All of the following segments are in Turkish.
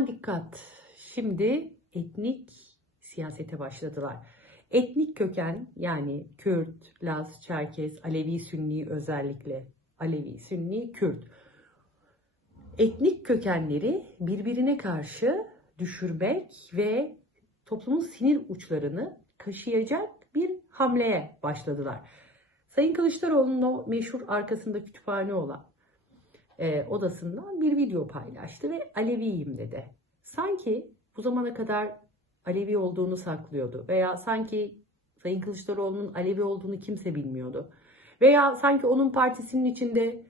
Aman dikkat. Şimdi etnik siyasete başladılar. Etnik köken yani Kürt, Laz, Çerkez, Alevi, Sünni özellikle Alevi, Sünni, Kürt. Etnik kökenleri birbirine karşı düşürmek ve toplumun sinir uçlarını kaşıyacak bir hamleye başladılar. Sayın Kılıçdaroğlu'nun o meşhur arkasında kütüphane olan e, odasından bir video paylaştı ve Aleviyim dedi. Sanki bu zamana kadar Alevi olduğunu saklıyordu veya sanki Sayın Kılıçdaroğlu'nun Alevi olduğunu kimse bilmiyordu. Veya sanki onun partisinin içinde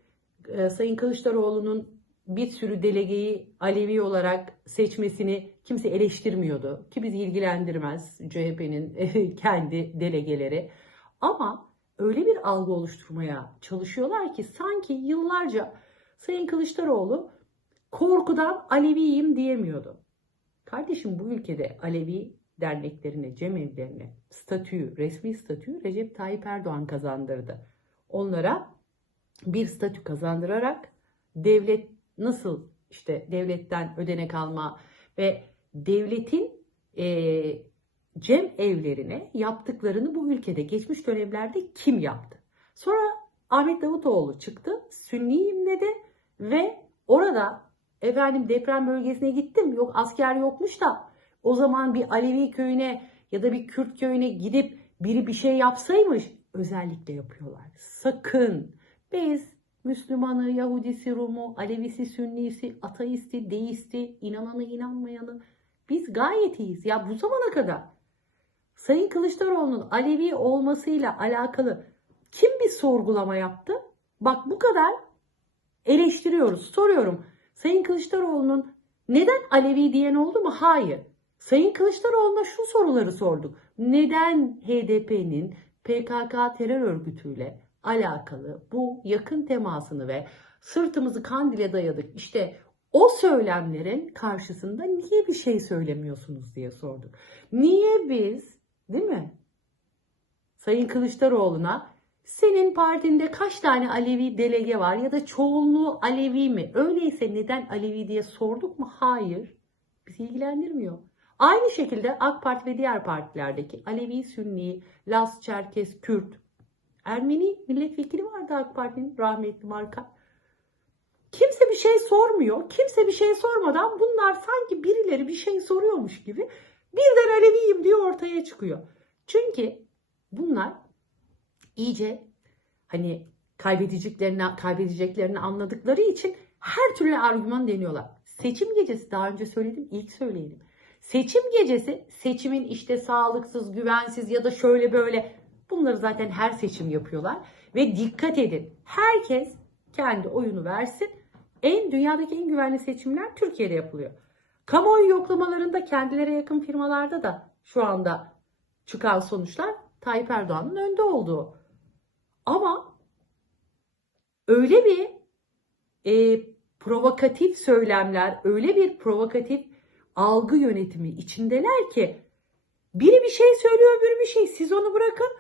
e, Sayın Kılıçdaroğlu'nun bir sürü delegeyi Alevi olarak seçmesini kimse eleştirmiyordu. Ki bizi ilgilendirmez CHP'nin kendi delegeleri. Ama öyle bir algı oluşturmaya çalışıyorlar ki sanki yıllarca Sayın Kılıçdaroğlu korkudan Aleviyim diyemiyordu. Kardeşim bu ülkede Alevi derneklerine, cemevlerine statüyü, resmi statüyü Recep Tayyip Erdoğan kazandırdı. Onlara bir statü kazandırarak devlet nasıl işte devletten ödenek alma ve devletin e, cem evlerine yaptıklarını bu ülkede geçmiş dönemlerde kim yaptı? Sonra Ahmet Davutoğlu çıktı, Sünniyim dedi ve orada efendim deprem bölgesine gittim. Yok asker yokmuş da o zaman bir Alevi köyüne ya da bir Kürt köyüne gidip biri bir şey yapsaymış özellikle yapıyorlar. Sakın biz Müslümanı, Yahudisi, Rumu, Alevisi, Sünnisi, ateisti, deisti, inananı, inanmayanı biz gayet iyiyiz. Ya bu zamana kadar Sayın Kılıçdaroğlu'nun Alevi olmasıyla alakalı kim bir sorgulama yaptı? Bak bu kadar eleştiriyoruz. Soruyorum. Sayın Kılıçdaroğlu'nun neden Alevi diyen oldu mu? Hayır. Sayın Kılıçdaroğlu'na şu soruları sorduk. Neden HDP'nin PKK terör örgütüyle alakalı bu yakın temasını ve sırtımızı kandile dayadık işte o söylemlerin karşısında niye bir şey söylemiyorsunuz diye sorduk. Niye biz değil mi Sayın Kılıçdaroğlu'na senin partinde kaç tane Alevi delege var ya da çoğunluğu Alevi mi? Öyleyse neden Alevi diye sorduk mu? Hayır. Bizi ilgilendirmiyor. Aynı şekilde AK Parti ve diğer partilerdeki Alevi, Sünni, Laz, Çerkez, Kürt, Ermeni milletvekili vardı AK Parti'nin rahmetli marka. Kimse bir şey sormuyor. Kimse bir şey sormadan bunlar sanki birileri bir şey soruyormuş gibi birden Aleviyim diye ortaya çıkıyor. Çünkü bunlar iyice hani kaybedeceklerini, kaybedeceklerini anladıkları için her türlü argüman deniyorlar. Seçim gecesi daha önce söyledim ilk söyleyelim. Seçim gecesi seçimin işte sağlıksız, güvensiz ya da şöyle böyle bunları zaten her seçim yapıyorlar. Ve dikkat edin herkes kendi oyunu versin. En dünyadaki en güvenli seçimler Türkiye'de yapılıyor. Kamuoyu yoklamalarında kendilerine yakın firmalarda da şu anda çıkan sonuçlar Tayyip Erdoğan'ın önde olduğu. Ama öyle bir e, provokatif söylemler, öyle bir provokatif algı yönetimi içindeler ki biri bir şey söylüyor, biri bir şey. Siz onu bırakın.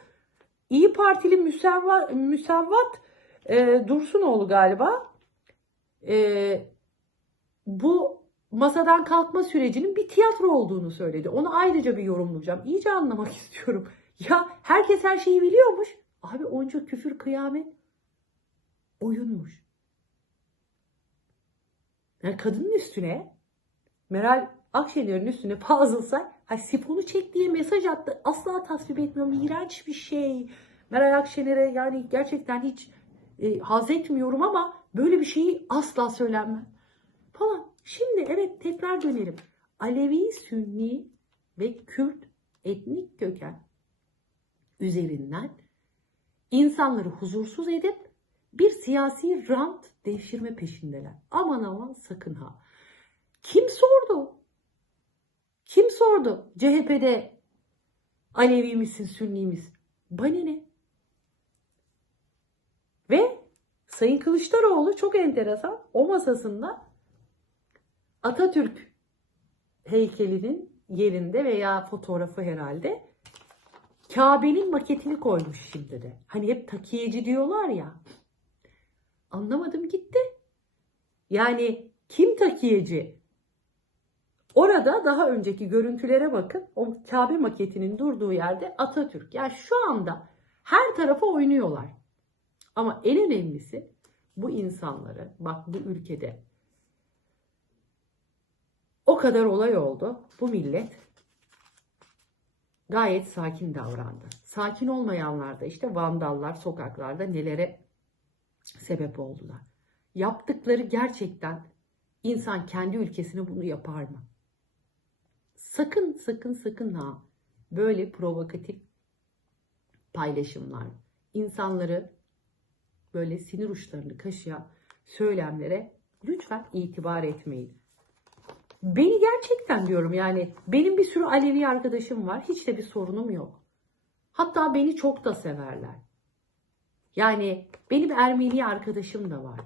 İyi Partili müsevvat, müsevvat e, Dursunoğlu galiba e, bu masadan kalkma sürecinin bir tiyatro olduğunu söyledi. Onu ayrıca bir yorumlayacağım. İyice anlamak istiyorum. Ya herkes her şeyi biliyormuş. Abi onca küfür kıyamet oyunmuş. Yani kadının üstüne Meral Akşener'in üstüne Fazıl Say ha sifonu çek diye mesaj attı. Asla tasvip etmiyorum. İğrenç bir şey. Meral Akşener'e yani gerçekten hiç e, haz etmiyorum ama böyle bir şeyi asla söylenmem. Falan. Şimdi evet tekrar dönelim. Alevi, Sünni ve Kürt etnik köken üzerinden insanları huzursuz edip bir siyasi rant devşirme peşindeler. Aman aman sakın ha. Kim sordu? Kim sordu? CHP'de Alevi misin, Sünni misin? Bana ne? Ve Sayın Kılıçdaroğlu çok enteresan o masasında Atatürk heykelinin yerinde veya fotoğrafı herhalde Kabe'nin maketini koymuş şimdi de. Hani hep takiyeci diyorlar ya. Anlamadım gitti. Yani kim takiyeci? Orada daha önceki görüntülere bakın. O Kabe maketinin durduğu yerde Atatürk. Yani şu anda her tarafa oynuyorlar. Ama en önemlisi bu insanları bak bu ülkede o kadar olay oldu. Bu millet gayet sakin davrandı. Sakin olmayanlar da işte vandallar sokaklarda nelere sebep oldular. Yaptıkları gerçekten insan kendi ülkesine bunu yapar mı? Sakın sakın sakın ha böyle provokatif paylaşımlar, insanları böyle sinir uçlarını kaşıyan söylemlere lütfen itibar etmeyin. Beni gerçekten diyorum yani benim bir sürü Alevi arkadaşım var. Hiç de bir sorunum yok. Hatta beni çok da severler. Yani benim Ermeni arkadaşım da var.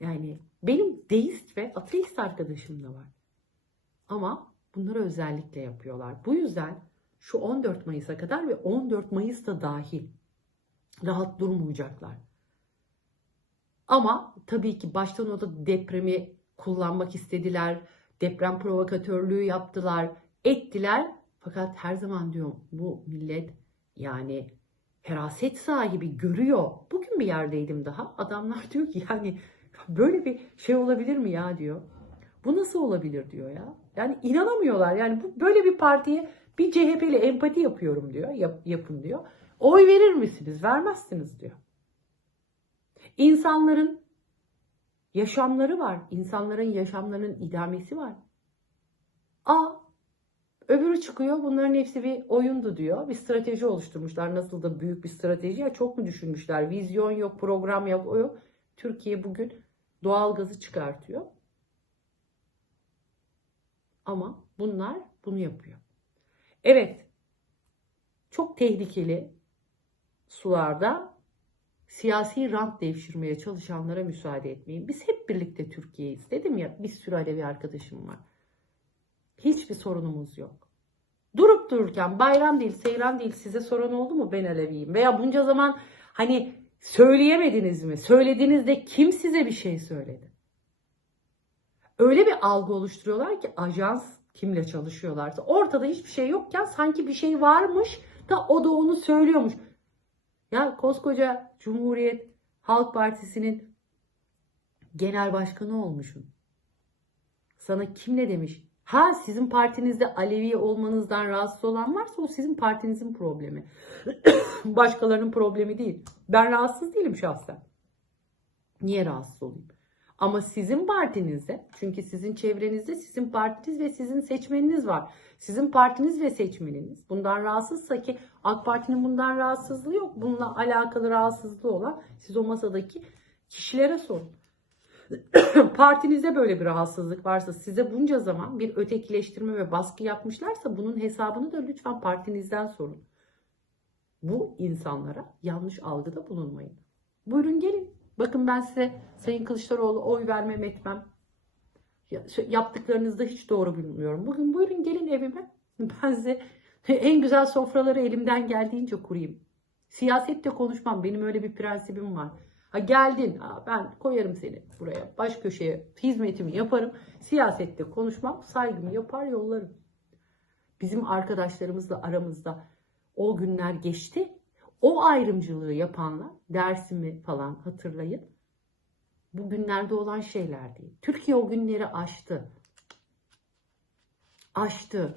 Yani benim deist ve ateist arkadaşım da var. Ama bunları özellikle yapıyorlar. Bu yüzden şu 14 Mayıs'a kadar ve 14 Mayıs'ta dahil rahat durmayacaklar. Ama tabii ki baştan o da depremi kullanmak istediler. Deprem provokatörlüğü yaptılar, ettiler. Fakat her zaman diyorum bu millet yani feraset sahibi görüyor. Bugün bir yerdeydim daha. Adamlar diyor ki yani böyle bir şey olabilir mi ya diyor. Bu nasıl olabilir diyor ya. Yani inanamıyorlar. Yani bu böyle bir partiye bir CHP'li empati yapıyorum diyor. Yap, yapın diyor. Oy verir misiniz? Vermezsiniz diyor. İnsanların yaşamları var. İnsanların yaşamlarının idamesi var. A öbürü çıkıyor. Bunların hepsi bir oyundu diyor. Bir strateji oluşturmuşlar. Nasıl da büyük bir strateji. Ya çok mu düşünmüşler? Vizyon yok, program yok, o yok. Türkiye bugün doğal gazı çıkartıyor. Ama bunlar bunu yapıyor. Evet. Çok tehlikeli sularda siyasi rant devşirmeye çalışanlara müsaade etmeyin. Biz hep birlikte Türkiye'yiz. Dedim ya bir sürü Alevi arkadaşım var. Hiçbir sorunumuz yok. Durup dururken bayram değil, seyran değil size soran oldu mu ben Aleviyim? Veya bunca zaman hani söyleyemediniz mi? Söylediğinizde kim size bir şey söyledi? Öyle bir algı oluşturuyorlar ki ajans kimle çalışıyorlarsa ortada hiçbir şey yokken sanki bir şey varmış da o da onu söylüyormuş. Ya koskoca Cumhuriyet Halk Partisi'nin genel başkanı olmuşsun. Sana kim ne demiş? Ha sizin partinizde Alevi olmanızdan rahatsız olan varsa o sizin partinizin problemi. Başkalarının problemi değil. Ben rahatsız değilim şahsen. Niye rahatsız olayım? Ama sizin partinizde, çünkü sizin çevrenizde sizin partiniz ve sizin seçmeniniz var. Sizin partiniz ve seçmeniniz bundan rahatsızsa ki AK Parti'nin bundan rahatsızlığı yok. Bununla alakalı rahatsızlığı olan siz o masadaki kişilere sorun. Partinizde böyle bir rahatsızlık varsa size bunca zaman bir ötekileştirme ve baskı yapmışlarsa bunun hesabını da lütfen partinizden sorun. Bu insanlara yanlış algıda bulunmayın. Buyurun gelin. Bakın ben size Sayın Kılıçdaroğlu oy vermem etmem. Yaptıklarınızda hiç doğru bilmiyorum. Bugün buyurun gelin evime. Ben size en güzel sofraları elimden geldiğince kurayım. Siyasette konuşmam. Benim öyle bir prensibim var. Ha geldin. Ha, ben koyarım seni buraya. Baş köşeye hizmetimi yaparım. Siyasette konuşmam. Saygımı yapar yollarım. Bizim arkadaşlarımızla aramızda o günler geçti. O ayrımcılığı yapanlar dersimi falan hatırlayın. Bu günlerde olan şeyler değil. Türkiye o günleri aştı. Aştı.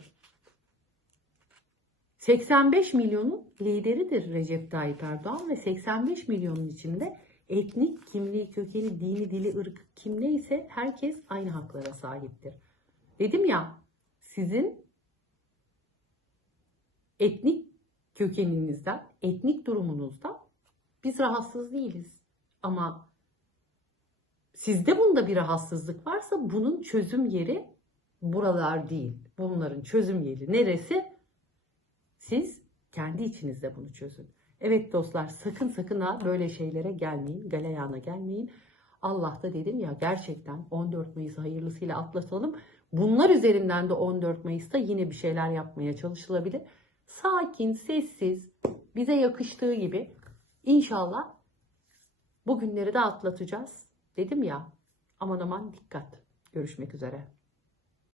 85 milyonun lideridir Recep Tayyip Erdoğan ve 85 milyonun içinde etnik kimliği, kökeni, dini, dili, ırk kim neyse herkes aynı haklara sahiptir. Dedim ya sizin etnik kökeninizden, etnik durumunuzdan biz rahatsız değiliz. Ama sizde bunda bir rahatsızlık varsa bunun çözüm yeri buralar değil. Bunların çözüm yeri neresi? Siz kendi içinizde bunu çözün. Evet dostlar sakın sakın ha böyle şeylere gelmeyin. Galeyana gelmeyin. Allah da dedim ya gerçekten 14 Mayıs hayırlısıyla atlatalım. Bunlar üzerinden de 14 Mayıs'ta yine bir şeyler yapmaya çalışılabilir sakin, sessiz, bize yakıştığı gibi inşallah bu günleri de atlatacağız. Dedim ya aman aman dikkat. Görüşmek üzere.